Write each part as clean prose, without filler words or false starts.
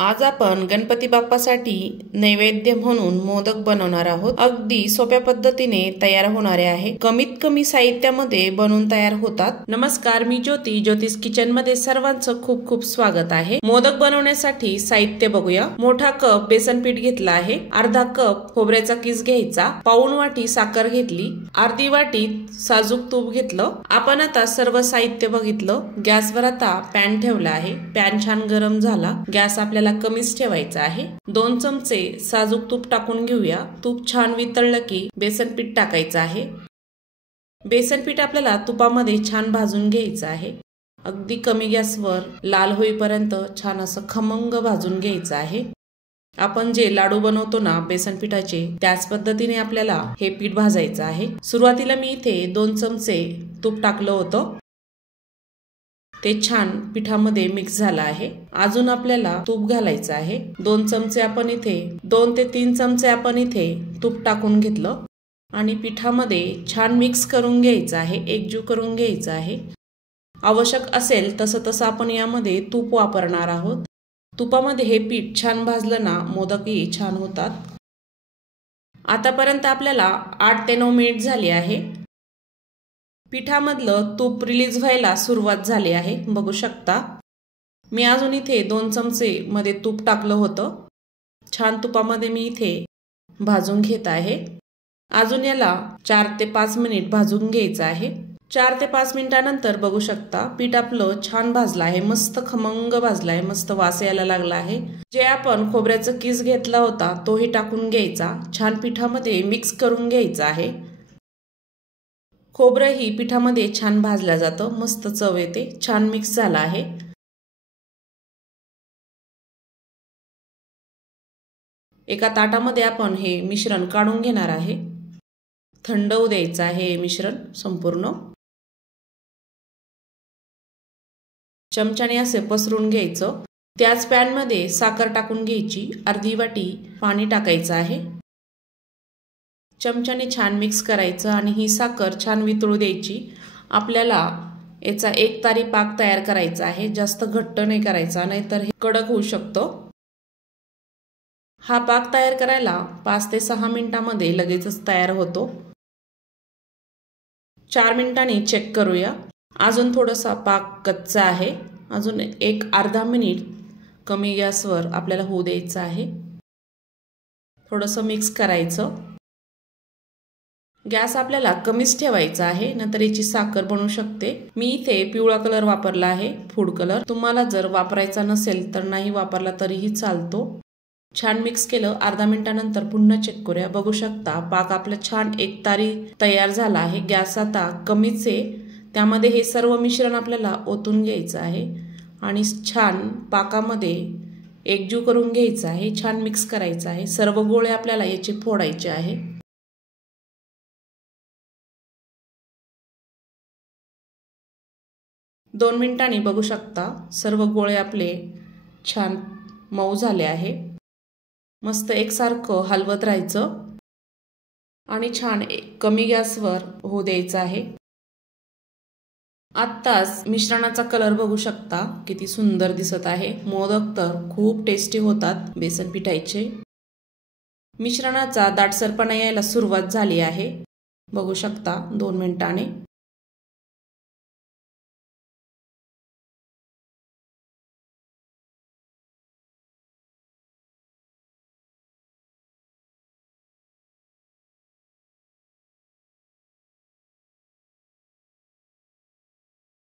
आज आपण गणपती बाप्पासाठी नैवेद्य म्हणून मोदक बनवणार आहोत। अगदी सोप्या पद्धतीने तयार होणारे आहे। कमीत कमी साहित्यामध्ये बनवून तयार होतात। नमस्कार, मी ज्योती, ज्योतिष किचन मध्ये सर्वांचं खूप खूप स्वागत आहे। मोदक बनवण्यासाठी साहित्य बघूया। मोठा कप बेसन पीठ घेतला आहे, अर्धा कप खोबऱ्याचा किस घ्यायचा, पाऊण वाटी साखर घेतली, अर्धी वाटी साजूक तूप घेतलं। आपण आता सर्व साहित्य बघितलं। गॅसवर आता पॅन ठेवला आहे। पॅन छान गरम झाला। गॅस आपल्याला कमीच ठेवायचा आहे। 2 चमचे साजूक तूप टाकून घेऊया। तूप छान वितळलं की बेसन पीठ टाकायचं आहे। बेसन पीठ आपल्याला तुपामध्ये छान भाजून घ्यायचं आहे। अगदी कमी गॅसवर लाल होईपर्यंत छान असं खमंग भाजून घ्यायचं आहे। आपण जे लाडू बनवतो ना बेसन पिठाचे, त्याच पद्धतीने आपल्याला हे पीठ भाजायचं आहे। सुरुवातीला मी इथे 2 चमचे तूप टाकलं होतं, ते छान पिठामध्ये मिक्स झालं आहे। अजून आपल्याला तूप घालायचं आहे। 2 चमचे आपण इथे 2 ते 3 चमचे आपण इथे तूप टाकून घेतलं आणि पिठामध्ये छान मिक्स करून घ्यायचं आहे, एकजीव करून घ्यायचं आहे। आवश्यक असेल तसं आपण यामध्ये तूप वापरणार आहोत। तुपामध्ये हे पीठ छान भाजलं ना मोदकही छान होतात। आतापर्यंत आपल्याला 8 ते 9 मिनिट झाली आहे। पिठामधलं तूप रिलीज व्हायला सुरुवात झाली आहे, बघू शकता। मी अजून इथे 2 चमचे मध्ये तूप टाकलं होतं। छान तुपामध्ये मी इथे भाजून घेत आहे। अजून याला 4 ते 5 मिनिट भाजून घ्यायचं आहे। 4 ते 5 मिनिटानंतर बघू शकता पीठ आपलं छान भाजलं आहे, मस्त खमंग भाजलं आहे, मस्त वास यायला लागला आहे। जे आपण खोबऱ्याचा किस घेतला होता तोही टाकून घ्यायचा, छान पिठामध्ये मिक्स करून घ्यायचं आहे। खोबरं ही पिठामध्ये छान भाजलं जातं, मस्त चव येते। छान मिक्स झाला आहे। एका ताटामध्ये आपण हे मिश्रण काढून घेणार आहे। थंड होऊ द्यायचं आहे हे मिश्रण संपूर्ण। चमच्याने असे पसरून घ्यायचं। त्याच पॅन मध्ये साखर टाकून घ्यायची, अर्धी वाटी पाणी टाकायचं आहे। चमच्याने छान मिक्स करायचं आणि ही साखर छान वितळू द्यायची। आपल्याला याचा एकतारी पाक तयार करायचा आहे, जास्त घट्ट नाही करायचा, नाहीतर हे कडक होऊ शकतो। हा पाक तयार करायला 5 ते 6 मिनिटांमध्ये लगेचच तयार होतो। 4 मिनिटांनी चेक करूया। अजून थोडासा पाक कच्चा आहे। अजून एक अर्धा मिनिट कमी गॅसवर आपल्याला होऊ द्यायचं आहे। थोडंसं मिक्स करायचं। गॅस आपल्याला कमीच ठेवायचा आहे, नंतर याची साखर बनू शकते। मी इथे पिवळा कलर वापरला आहे, फूड कलर। तुम्हाला जर वापरायचा नसेल तर नाही वापरला तरीही चालतो। छान मिक्स केलं। अर्धा मिनिटानंतर पुन्हा चेक करूया। बघू शकता पाक आपला छान एकतारी तयार झाला आहे। गॅस आता कमीच आहे, त्यामध्ये हे सर्व मिश्रण आपल्याला ओतून घ्यायचं आहे आणि छान पाकामध्ये एकजीव करून घ्यायचं आहे। छान मिक्स करायचं आहे। सर्व गोळे आपल्याला याचे फोडायचे आहे। 2 मिनिटांनी बघू शकता सर्व गोळे आपले छान मऊ झाले आहे। मस्त एकसारखं हलवत राहायचं आणि छान कमी गॅसवर होऊ द्यायचं आहे। आत्ताच मिश्रणाचा कलर बघू शकता किती सुंदर दिसत आहे। मोदक तर खूप टेस्टी होतात बेसन पिठाचे। मिश्रणाचा दाटसरपणा यायला सुरुवात झाली आहे, बघू शकता 2 मिनिटांनी।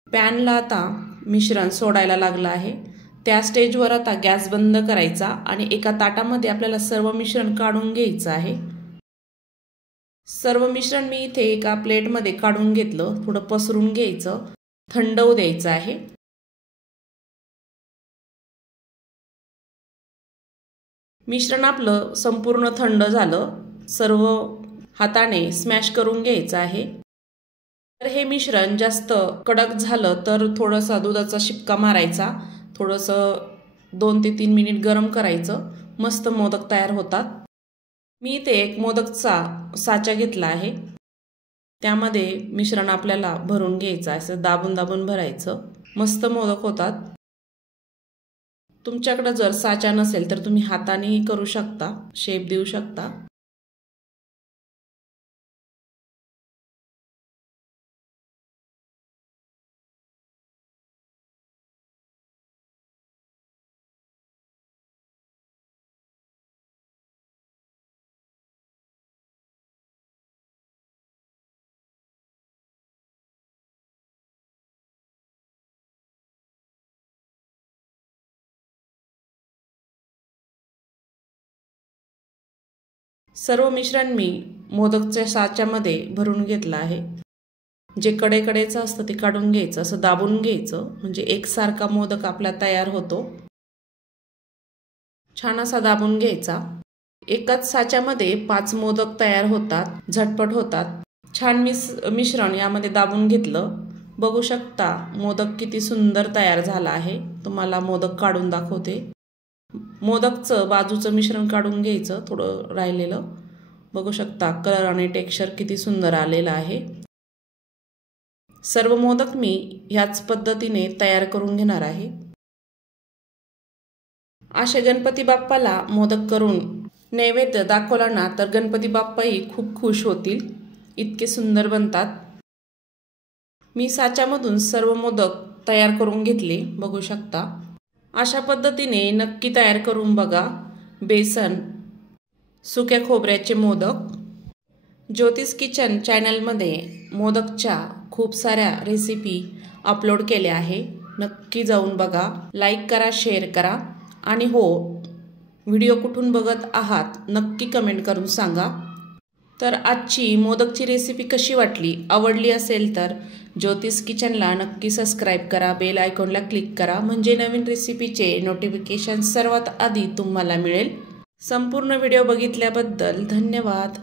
पॅनला आता मिश्रण सोडायला लागलं आहे। त्या स्टेजवर आता गॅस बंद करायचा आणि एका ताटामध्ये आपल्याला सर्व मिश्रण काढून घ्यायचं आहे। सर्व मिश्रण मी इथे एका प्लेटमध्ये काढून घेतलं। थोडं पसरून घ्यायचं, थंड होऊ द्यायचं आहे। मिश्रण आपलं संपूर्ण थंड झालं। सर्व हाताने स्मॅश करून घ्यायचं आहे। तर हे मिश्रण जास्त कडक झालं तर थोडासा दुधाचा शिपका मारायचा, थोडंसं 2 ते 3 मिनिट गरम करायचं, मस्त मोदक तयार होतात। मी इथे एक मोदकचा साचा घेतला आहे, त्यामध्ये मिश्रण आपल्याला भरून घ्यायचं आहे। असं दाबून दाबून भरायचं, मस्त मोदक होतात। तुमच्याकडे जर साचा नसेल तर तुम्ही हातानेही करू शकता, शेप देऊ शकता। सर्व मिश्रण मी मोदकच्या साच्यामध्ये भरून घेतलं आहे। जे कडेकडेचं असतं ते काढून घ्यायचं, असं दाबून घ्यायचं, म्हणजे एकसारखा मोदक आपला तयार होतो। छान असा दाबून घ्यायचा। एकाच साच्यामध्ये 5 मोदक तयार होतात, झटपट होतात। छान मिश्रण यामध्ये दाबून घेतलं। बघू शकता मोदक किती सुंदर तयार झाला आहे। तुम्हाला मोदक काढून दाखवते। मोदकचं बाजूचं मिश्रण काढून घ्यायचं, थोडं राहिलेलं। बघू शकता कलर आणि टेक्स्चर किती सुंदर आलेलं आहे। सर्व मोदक मी ह्याच पद्धतीने तयार करून घेणार आहे। अशा गणपती बाप्पाला मोदक करून नैवेद्य दाखवला ना तर गणपती बाप्पाही खूप खुश होतील, इतके सुंदर बनतात। मी साच्यामधून सर्व मोदक तयार करून घेतले, बघू शकता। अशा पद्धतीने नक्की तयार करून बघा। बेसन सुक्या खोबऱ्याचे मोदक। ज्योतिष किचन चॅनलमध्ये मोदकच्या खूप साऱ्या रेसिपी अपलोड केल्या आहे, नक्की जाऊन बघा। लाईक करा, शेअर करा आणि हो, व्हिडिओ कुठून बघत आहात नक्की कमेंट करून सांगा। तर आजची मोदकची रेसिपी कशी वाटली, आवडली असेल तर ज्योतिष किचनला नक्की सबस्क्राईब करा, बेल आयकॉनला क्लिक करा, म्हणजे नवीन रेसिपीचे नोटिफिकेशन सर्वात आधी तुम्हाला मिळेल। संपूर्ण व्हिडिओ बघितल्याबद्दल धन्यवाद।